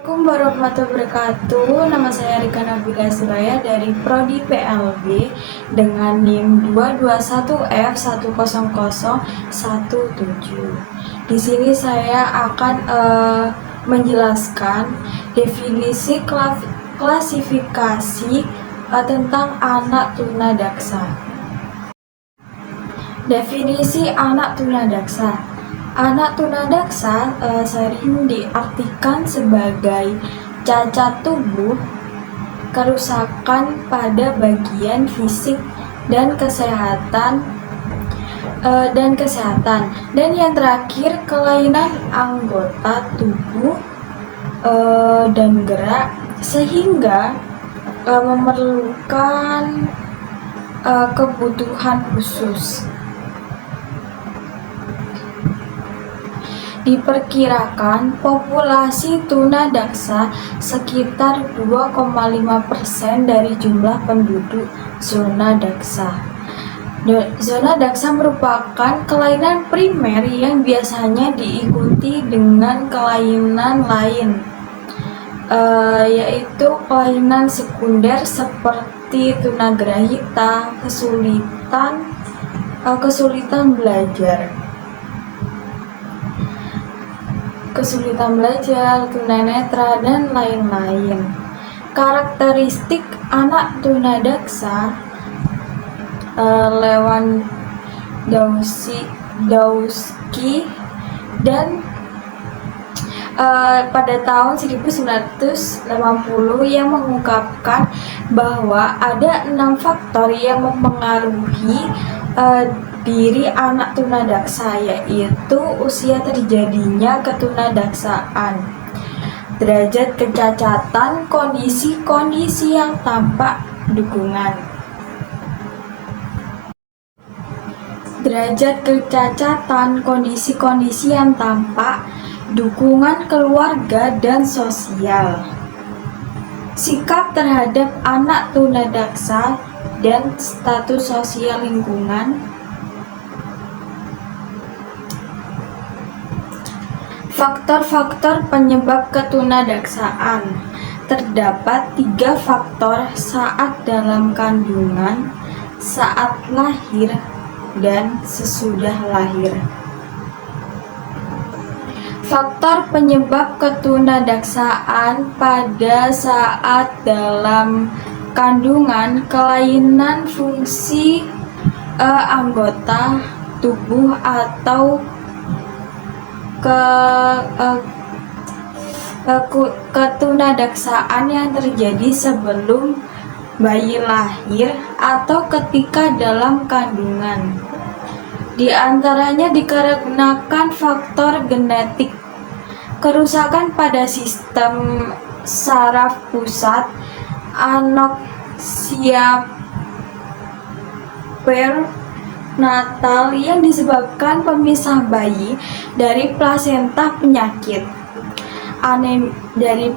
Assalamualaikum warahmatullahi wabarakatuh. Nama saya Rika Nabila Suraya dari Prodi PLB dengan NIM 221F10017. Di sini saya akan menjelaskan definisi klasifikasi tentang anak tunadaksa. Definisi anak tunadaksa. Anak tunadaksa sering diartikan sebagai cacat tubuh, kerusakan pada bagian fisik dan kesehatan, dan yang terakhir kelainan anggota tubuh dan gerak sehingga memerlukan kebutuhan khusus. Diperkirakan populasi tunadaksa sekitar 2,5% dari jumlah penduduk zona daksa. Zona daksa merupakan kelainan primer yang biasanya diikuti dengan kelainan lain, yaitu kelainan sekunder seperti tunagrahita, kesulitan belajar, tunanetra, dan lain-lain. Karakteristik anak tunadaksa Lewandowski dan pada tahun 1980 yang mengungkapkan bahwa ada 6 faktor yang mempengaruhi diri anak tunadaksa, yaitu usia terjadinya ketunadaksaan, derajat kecacatan, kondisi-kondisi yang tampak dukungan. Derajat kecacatan, kondisi-kondisi yang tampak, dukungan keluarga dan sosial. Sikap terhadap anak tunadaksa dan status sosial lingkungan. Faktor-faktor penyebab ketunadaksaan. Terdapat 3 faktor saat dalam kandungan, saat lahir, dan sesudah lahir. Faktor penyebab ketunadaksaan pada saat dalam kandungan: kelainan fungsi anggota tubuh atau ketunadaksaan yang terjadi sebelum bayi lahir atau ketika dalam kandungan. Di antaranya dikarenakan faktor genetik, kerusakan pada sistem saraf pusat, anoksia perinatal yang disebabkan pemisah bayi dari plasenta, penyakit dari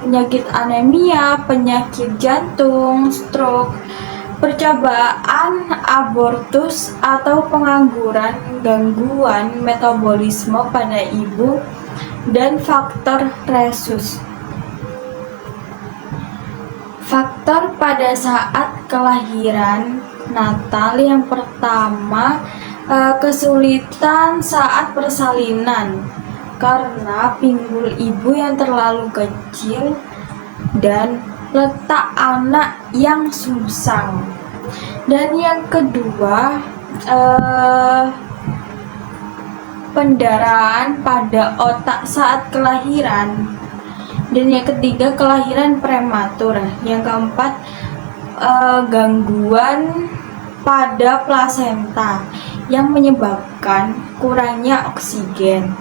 penyakit anemia, penyakit jantung, stroke, percobaan abortus atau pengangguran, gangguan metabolisme pada ibu, dan faktor resus. Faktor pada saat kelahiran natal yang pertama, kesulitan saat persalinan karena pinggul ibu yang terlalu kecil dan letak anak yang sungsang. Dan yang kedua, pendarahan pada otak saat kelahiran. Dan yang ketiga, kelahiran prematur. Yang keempat, gangguan pada plasenta yang menyebabkan kurangnya oksigen.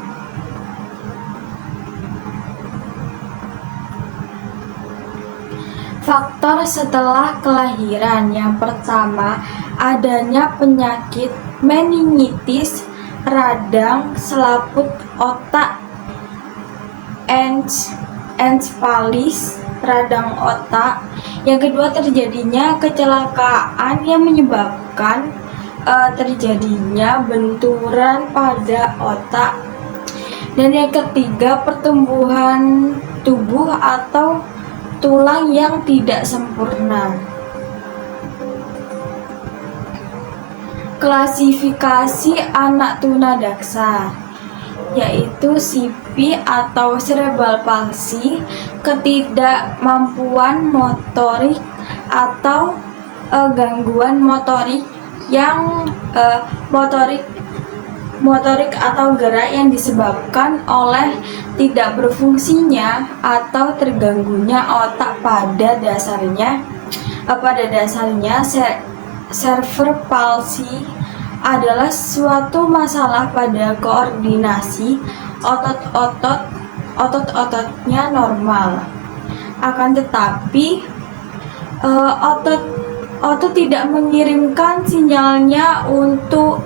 Faktor setelah kelahiran. Yang pertama, adanya penyakit meningitis, radang selaput otak, encefalis, radang otak. Yang kedua, terjadinya kecelakaan yang menyebabkan terjadinya benturan pada otak. Dan yang ketiga, pertumbuhan atau tulang yang tidak sempurna. Klasifikasi anak tunadaksa yaitu CP atau cerebral palsy, ketidakmampuan motorik atau gangguan motorik yang motorik atau gerak yang disebabkan oleh tidak berfungsinya atau terganggunya otak. Pada dasarnya cerebral palsy adalah suatu masalah pada koordinasi otot-ototnya normal, akan tetapi otot tidak mengirimkan sinyalnya untuk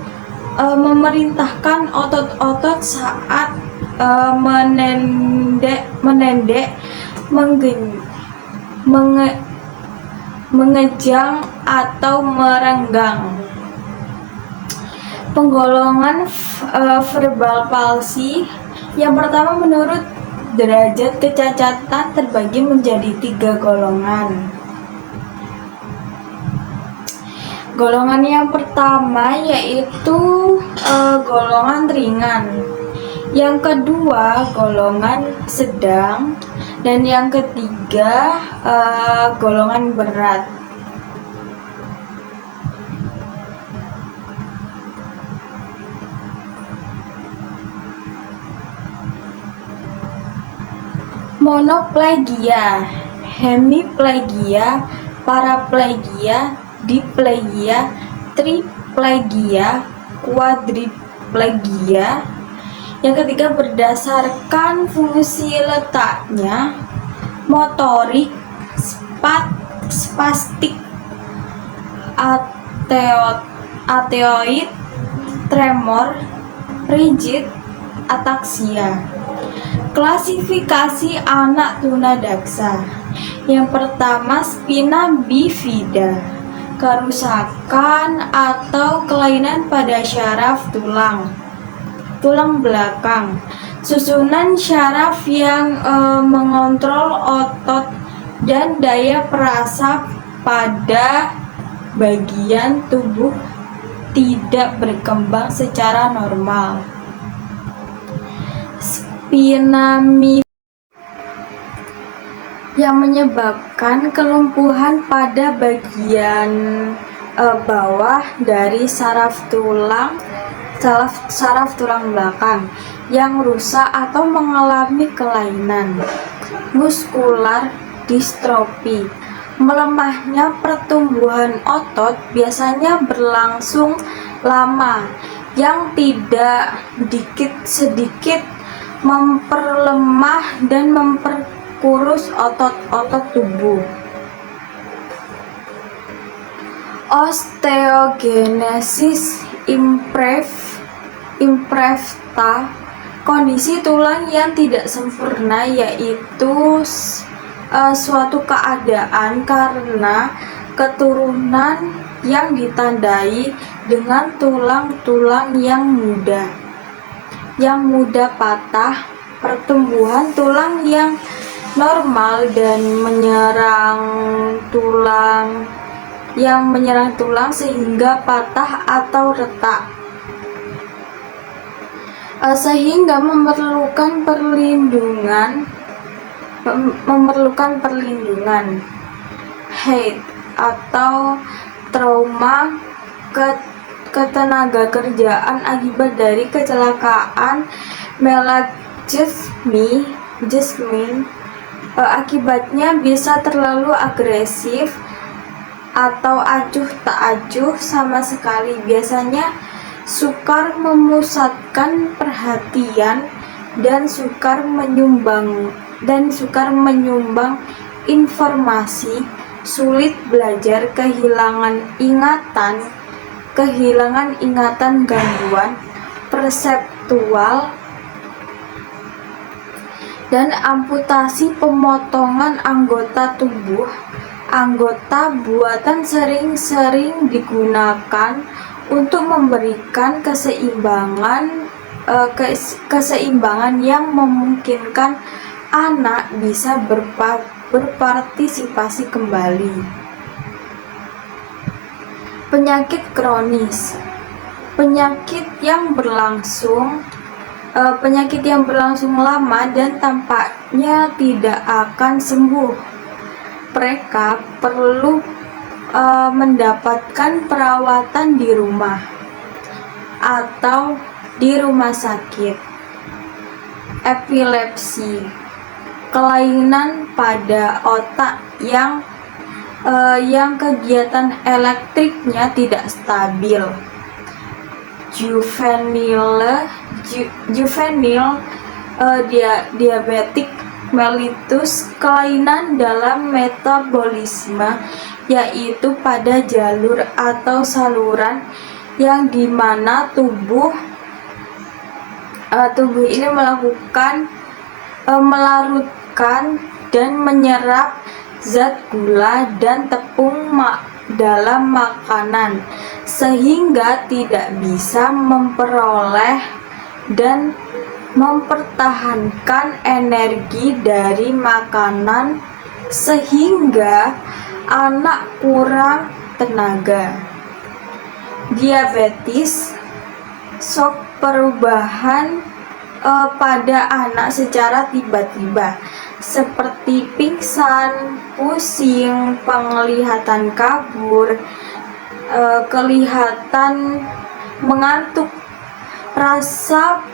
memerintahkan otot-otot saat menendek, mengejang atau merenggang. Penggolongan verbal palsy yang pertama menurut derajat kecacatan terbagi menjadi 3 golongan. Golongan yang pertama yaitu golongan ringan, yang kedua golongan sedang, dan yang ketiga golongan berat. Monoplegia, hemiplegia, paraplegia, diplegia, triplegia, quadriplegia. Yang ketiga berdasarkan fungsi letaknya: motorik, spastik, ateoid, tremor, rigid, ataksia. Klasifikasi anak tunadaksa. Yang pertama, spina bifida, kerusakan atau kelainan pada syaraf tulang belakang. Susunan syaraf yang mengontrol otot dan daya perasa pada bagian tubuh tidak berkembang secara normal. Spinamida yang menyebabkan kelumpuhan pada bagian bawah dari saraf tulang belakang yang rusak atau mengalami kelainan. Muskular distrofi, melemahnya pertumbuhan otot biasanya berlangsung lama yang tidak sedikit memperlemah dan memperkurus otot-otot tubuh. Osteogenesis imperfecta, kondisi tulang yang tidak sempurna, yaitu suatu keadaan karena keturunan yang ditandai dengan tulang-tulang yang mudah patah, pertumbuhan tulang yang normal dan menyerang tulang sehingga patah atau retak, sehingga memerlukan perlindungan head atau trauma ketenaga kerjaan akibat dari kecelakaan Jasmine. Akibatnya bisa terlalu agresif atau acuh tak acuh sama sekali. Biasanya sukar memusatkan perhatian dan sukar menyumbang informasi, sulit belajar, kehilangan ingatan, gangguan perseptual, dan amputasi, pemotongan anggota tubuh. Anggota buatan sering-sering digunakan untuk memberikan keseimbangan yang memungkinkan anak bisa berpartisipasi kembali. Penyakit kronis, penyakit yang berlangsung lama dan tampaknya tidak akan sembuh. Mereka perlu mendapatkan perawatan di rumah atau di rumah sakit. Epilepsi, kelainan pada otak yang kegiatan elektriknya tidak stabil. Juvenile diabetic mellitus, kelainan dalam metabolisme, yaitu pada jalur atau saluran yang dimana tubuh ini melarutkan dan menyerap zat gula dan tepung dalam makanan sehingga tidak bisa memperoleh dan mempertahankan energi dari makanan sehingga anak kurang tenaga. Diabetes, shock perubahan pada anak secara tiba-tiba seperti pingsan, pusing, penglihatan kabur, kelihatan mengantuk, rasa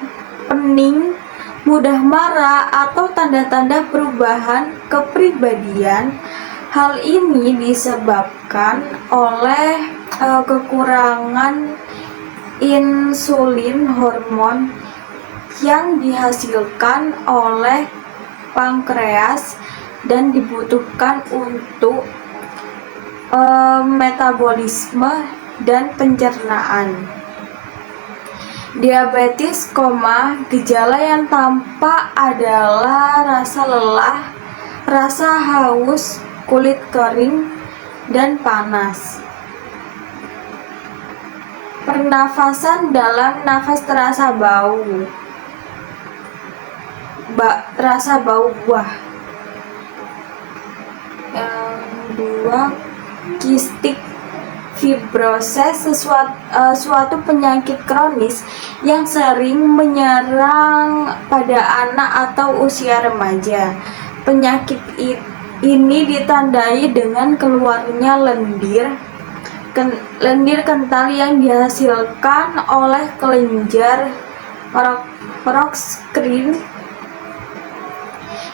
pening, mudah marah, atau tanda-tanda perubahan kepribadian. Hal ini disebabkan oleh kekurangan insulin, hormon yang dihasilkan oleh pankreas dan dibutuhkan untuk metabolisme dan pencernaan. Diabetes, gejala yang tampak adalah rasa lelah, rasa haus, kulit kering, dan panas. Pernafasan dalam nafas terasa bau, rasa bau buah. Yang kedua, kistik fibrosis, suatu penyakit kronis yang sering menyerang pada anak atau usia remaja. Penyakit ini ditandai dengan keluarnya lendir kental yang dihasilkan oleh kelenjar peroxisrin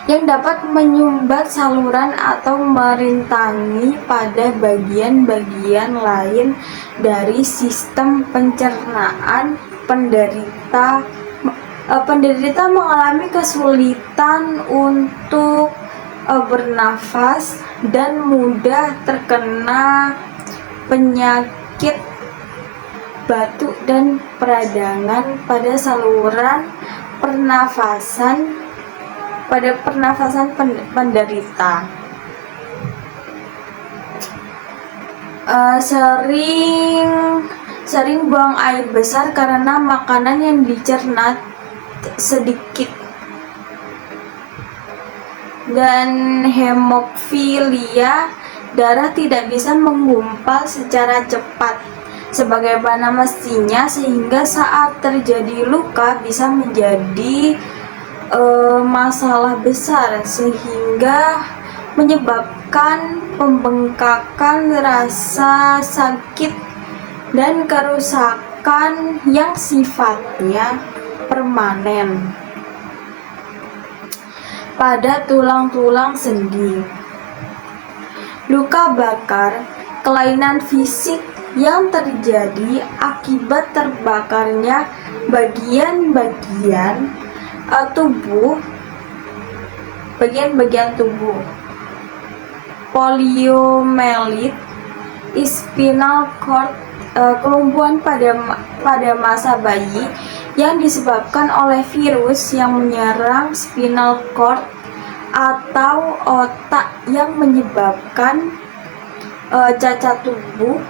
yang dapat menyumbat saluran atau merintangi pada bagian-bagian lain dari sistem pencernaan. Penderita mengalami kesulitan untuk bernafas dan mudah terkena penyakit batuk dan peradangan pada saluran pernafasan penderita. Sering buang air besar karena makanan yang dicerna sedikit, dan hemofilia, darah tidak bisa menggumpal secara cepat sebagaimana mestinya sehingga saat terjadi luka bisa menjadi masalah besar sehingga menyebabkan pembengkakan, rasa sakit, dan kerusakan yang sifatnya permanen pada tulang-tulang sendi. Luka bakar, kelainan fisik yang terjadi akibat terbakarnya bagian-bagian tubuh. Poliomielitis, spinal cord, kelumpuhan pada masa bayi yang disebabkan oleh virus yang menyerang spinal cord atau otak yang menyebabkan cacat tubuh.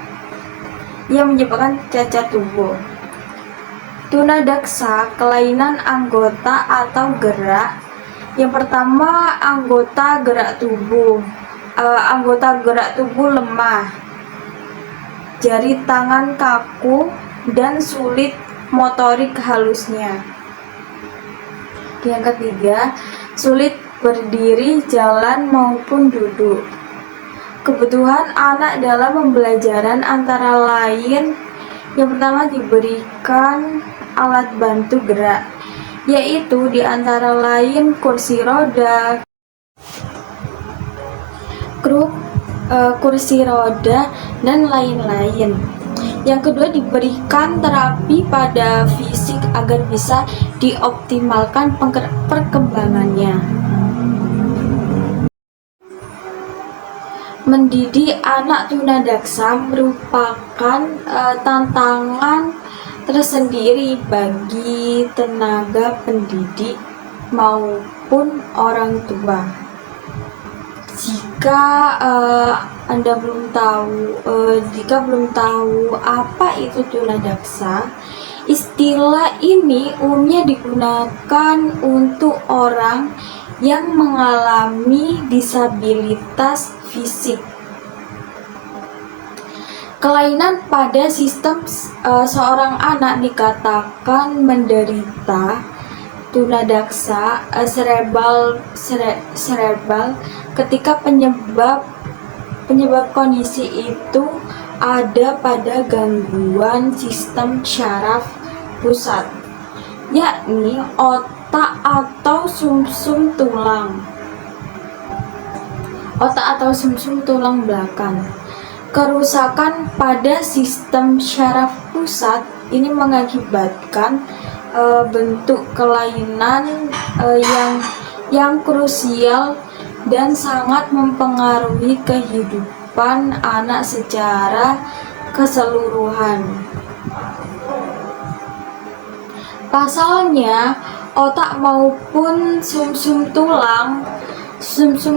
Tunadaksa, kelainan anggota atau gerak Yang pertama, anggota gerak tubuh. Anggota gerak tubuh lemah, jari tangan kaku, dan sulit motorik halusnya. Yang ketiga, sulit berdiri, jalan, maupun duduk. Kebutuhan anak dalam pembelajaran antara lain, yang pertama diberikan alat bantu gerak, yaitu diantara lain kursi roda, kursi roda, dan lain-lain. Yang kedua, diberikan terapi pada fisik agar bisa dioptimalkan perkembangannya. Mendidik anak tunadaksa merupakan tantangan tersendiri bagi tenaga pendidik maupun orang tua. Jika Anda belum tahu apa itu tunadaksa, istilah ini umumnya digunakan untuk orang yang mengalami disabilitas fisik. Kelainan pada sistem seorang anak dikatakan menderita tunadaksa cerebral ketika penyebab kondisi itu ada pada gangguan sistem syaraf pusat, yakni otak atau sumsum tulang belakang. Kerusakan pada sistem syaraf pusat ini mengakibatkan bentuk kelainan yang krusial dan sangat mempengaruhi kehidupan anak secara keseluruhan. Pasalnya, otak maupun sumsum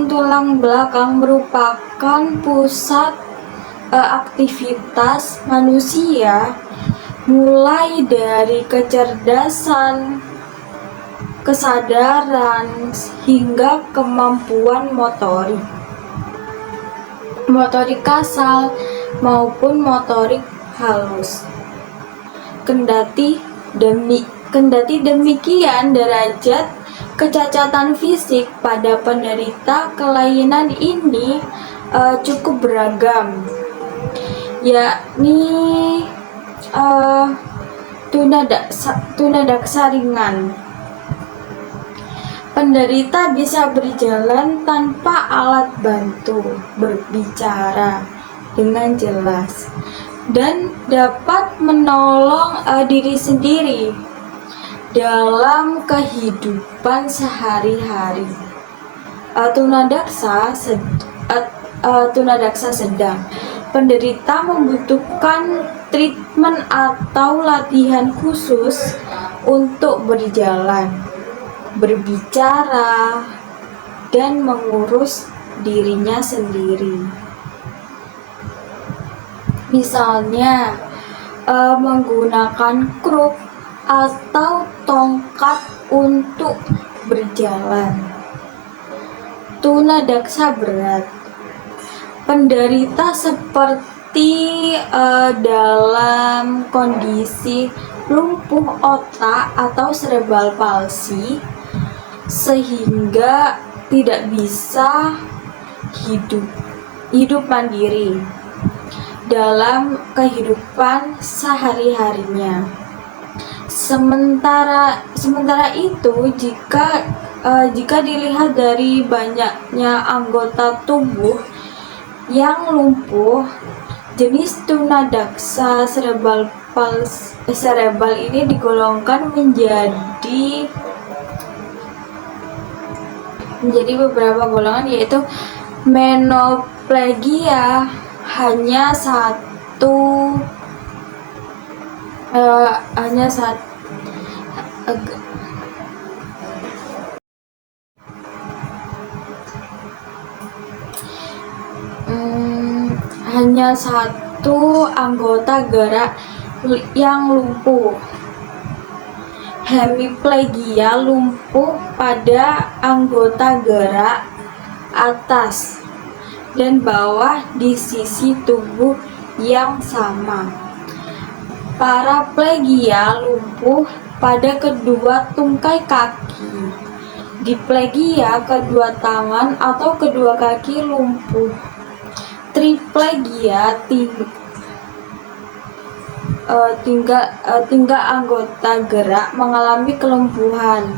tulang belakang merupakan pusat aktivitas manusia, mulai dari kecerdasan, kesadaran, hingga kemampuan motorik kasar maupun motorik halus. Kendati demikian, derajat kecacatan fisik pada penderita kelainan ini cukup beragam, yakni tunadaksa ringan. Penderita bisa berjalan tanpa alat bantu, berbicara dengan jelas, dan dapat menolong diri sendiri dalam kehidupan sehari-hari. Tunadaksa sedang. Penderita membutuhkan treatment atau latihan khusus untuk berjalan, berbicara, dan mengurus dirinya sendiri. Misalnya, menggunakan kruk atau tongkat untuk berjalan. Tunadaksa berat. Penderita seperti dalam kondisi lumpuh otak atau cerebral palsy, sehingga tidak bisa hidup mandiri dalam kehidupan sehari-harinya. Sementara itu, jika dilihat dari banyaknya anggota tubuh yang lumpuh, jenis tunadaksa cerebral ini digolongkan menjadi beberapa golongan, yaitu menoplegia hanya satu anggota gerak yang lumpuh. Hemiplegia lumpuh pada anggota gerak atas dan bawah di sisi tubuh yang sama. Paraplegia lumpuh pada kedua tungkai kaki. Diplegia kedua tangan atau kedua kaki lumpuh. Triplegia tinggal anggota gerak mengalami kelumpuhan.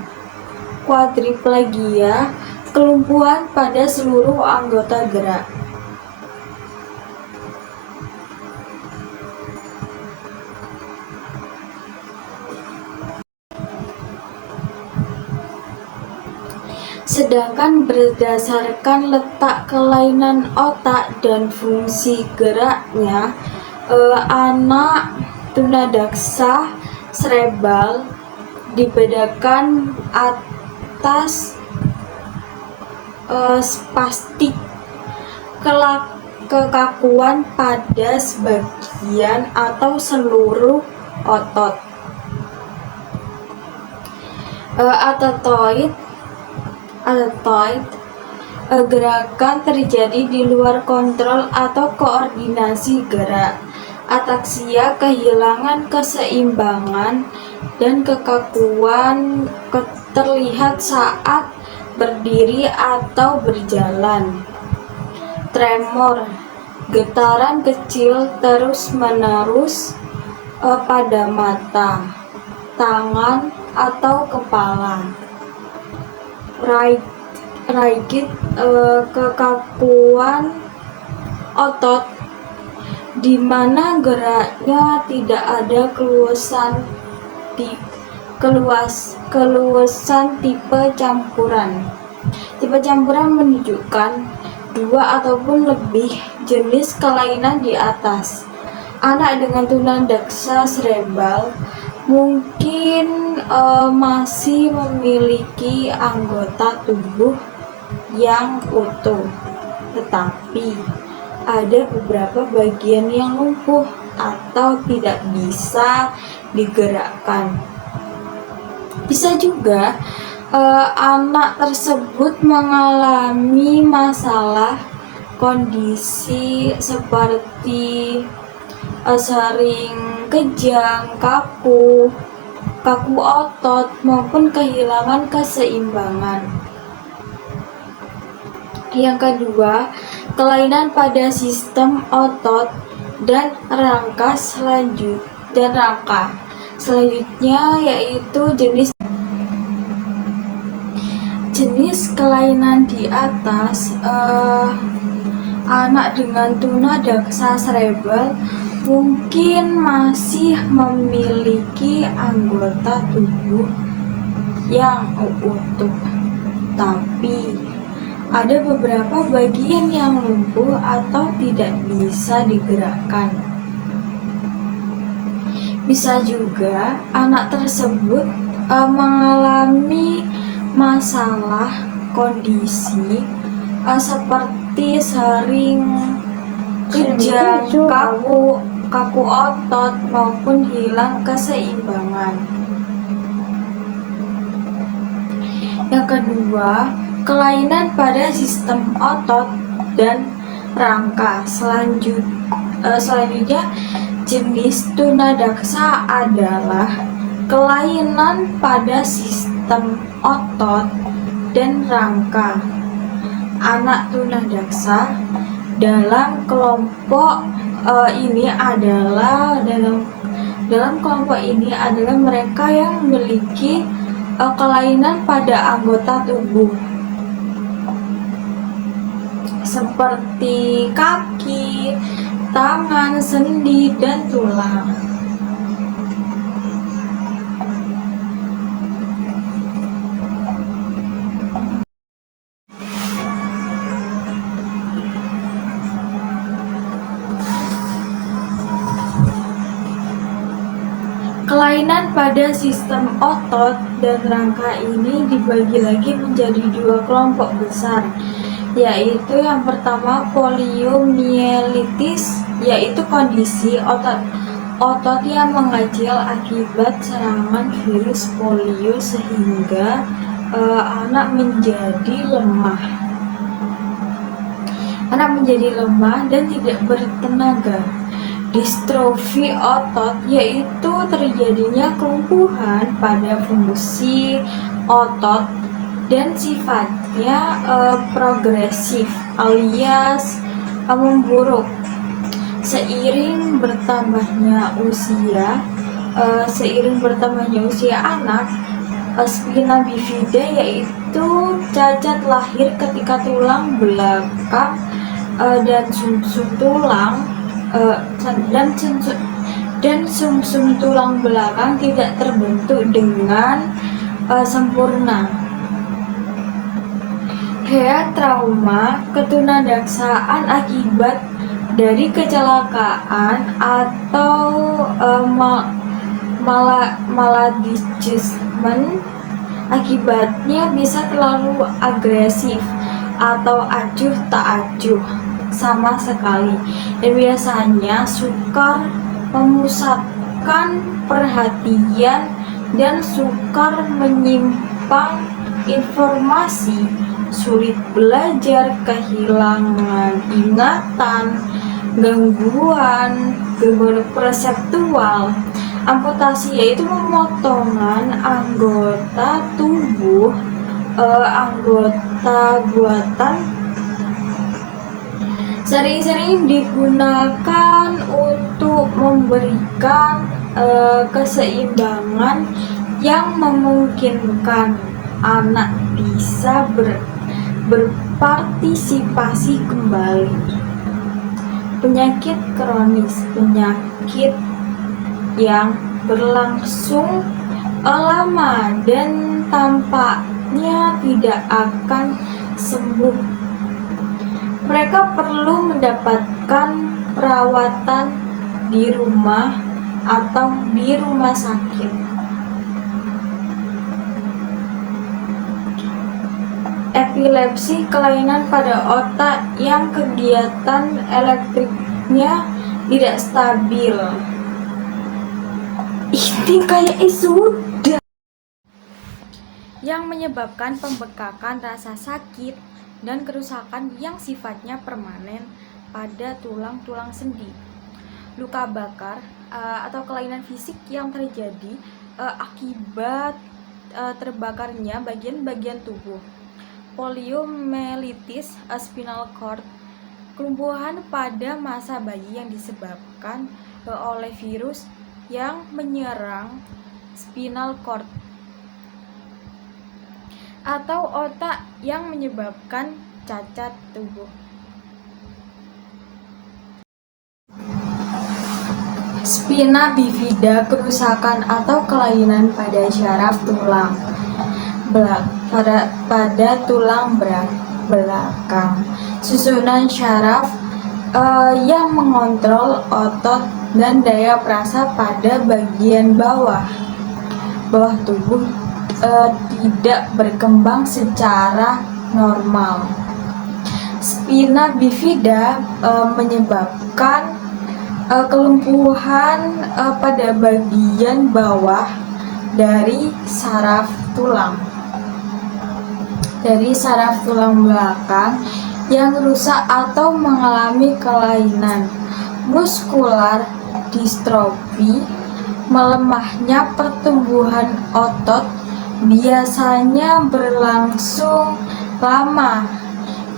Quadriplegia kelumpuhan pada seluruh anggota gerak. Sedangkan berdasarkan letak kelainan otak dan fungsi geraknya, anak tunadaksa serebral dibedakan atas spastik, kekakuan pada sebagian atau seluruh otot. Adenoid gerakan terjadi di luar kontrol atau koordinasi gerak. Ataksia kehilangan keseimbangan dan kekakuan terlihat saat berdiri atau berjalan. Tremor getaran kecil terus-menerus pada mata, tangan, atau kepala. Rigid kekakuan otot di mana geraknya tidak ada keluasan tipe campuran. Tipe campuran menunjukkan dua ataupun lebih jenis kelainan di atas. Anak dengan tunadaksa serebral mungkin masih memiliki anggota tubuh yang utuh, tetapi ada beberapa bagian yang lumpuh atau tidak bisa digerakkan. Bisa juga anak tersebut mengalami masalah kondisi seperti sering kejang, kaku otot, maupun kehilangan keseimbangan. Yang kedua, kelainan pada sistem otot dan rangka selanjutnya yaitu jenis kelainan di atas. Anak dengan tunadaksa serebral mungkin masih memiliki anggota tubuh yang utuh, tapi ada beberapa bagian yang lumpuh atau tidak bisa digerakkan. Bisa juga anak tersebut mengalami masalah kondisi seperti sering kejang, kaku otot, maupun hilang keseimbangan. Yang kedua, kelainan pada sistem otot dan rangka. Selanjutnya jenis tunadaksa adalah kelainan pada sistem otot dan rangka. Anak tunadaksa dalam kelompok ini adalah mereka yang memiliki kelainan pada anggota tubuh seperti kaki, tangan, sendi, dan tulang. Kelainan pada sistem otot dan rangka ini dibagi lagi menjadi dua kelompok besar, yaitu yang pertama poliomyelitis, yaitu kondisi otot otot yang mengecil akibat serangan virus polio sehingga anak menjadi lemah. Anak menjadi lemah dan tidak bertenaga. Distrofi otot yaitu terjadinya kelumpuhan pada fungsi otot dan sifatnya progresif alias memburuk seiring bertambahnya usia anak. Spina bifida yaitu cacat lahir ketika tulang belakang dan sumsum tulang belakang tidak terbentuk dengan sempurna. Trauma ketunadaksaan akibat dari kecelakaan atau maladjustment akibatnya bisa terlalu agresif atau acuh tak acuh sama sekali, dan biasanya sukar memusatkan perhatian dan sukar menyimpan informasi, sulit belajar, kehilangan ingatan, gangguan perseptual. Amputasi yaitu pemotongan anggota tubuh, anggota buatan sering-sering digunakan untuk memberikan keseimbangan yang memungkinkan anak bisa berpartisipasi kembali. Penyakit kronis, penyakit yang berlangsung lama dan tampaknya tidak akan sembuh. Mereka perlu mendapatkan perawatan di rumah atau di rumah sakit. Epilepsi, kelainan pada otak yang kegiatan elektriknya tidak stabil. Ini kayak sudah yang menyebabkan pembekakan, rasa sakit, dan kerusakan yang sifatnya permanen pada tulang-tulang sendi. Luka bakar atau kelainan fisik yang terjadi akibat terbakarnya bagian-bagian tubuh. Poliomyelitis spinal cord, kelumpuhan pada masa bayi yang disebabkan oleh virus yang menyerang spinal cord atau otak yang menyebabkan cacat tubuh. Spina bifida, kerusakan atau kelainan pada syaraf tulang pada tulang belakang. Susunan syaraf yang mengontrol otot dan daya perasa pada bagian bawah tubuh tidak berkembang secara normal. Spina bifida menyebabkan kelumpuhan pada bagian bawah dari saraf tulang belakang yang rusak atau mengalami kelainan. Muskular distrofi, melemahnya pertumbuhan otot biasanya berlangsung lama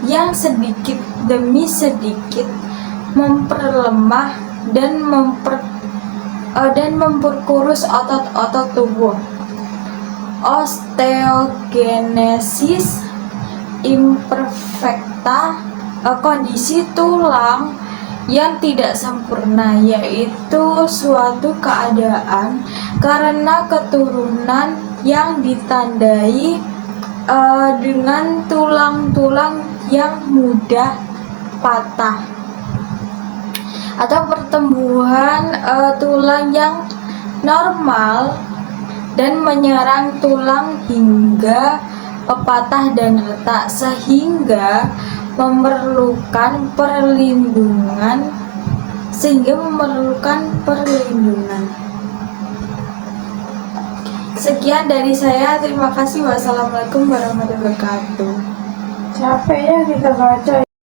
yang sedikit demi sedikit memperlemah dan memperkurus otot-otot tubuh. Osteogenesis imperfecta, kondisi tulang yang tidak sempurna, yaitu suatu keadaan karena keturunan yang ditandai dengan tulang-tulang yang mudah patah atau pertumbuhan tulang yang normal dan menyerang tulang hingga patah dan retak, sehingga memerlukan perlindungan sehingga memerlukan perlindungan. Sekian dari saya, terima kasih. Wassalamualaikum warahmatullahi wabarakatuh. Capek ya kita baca.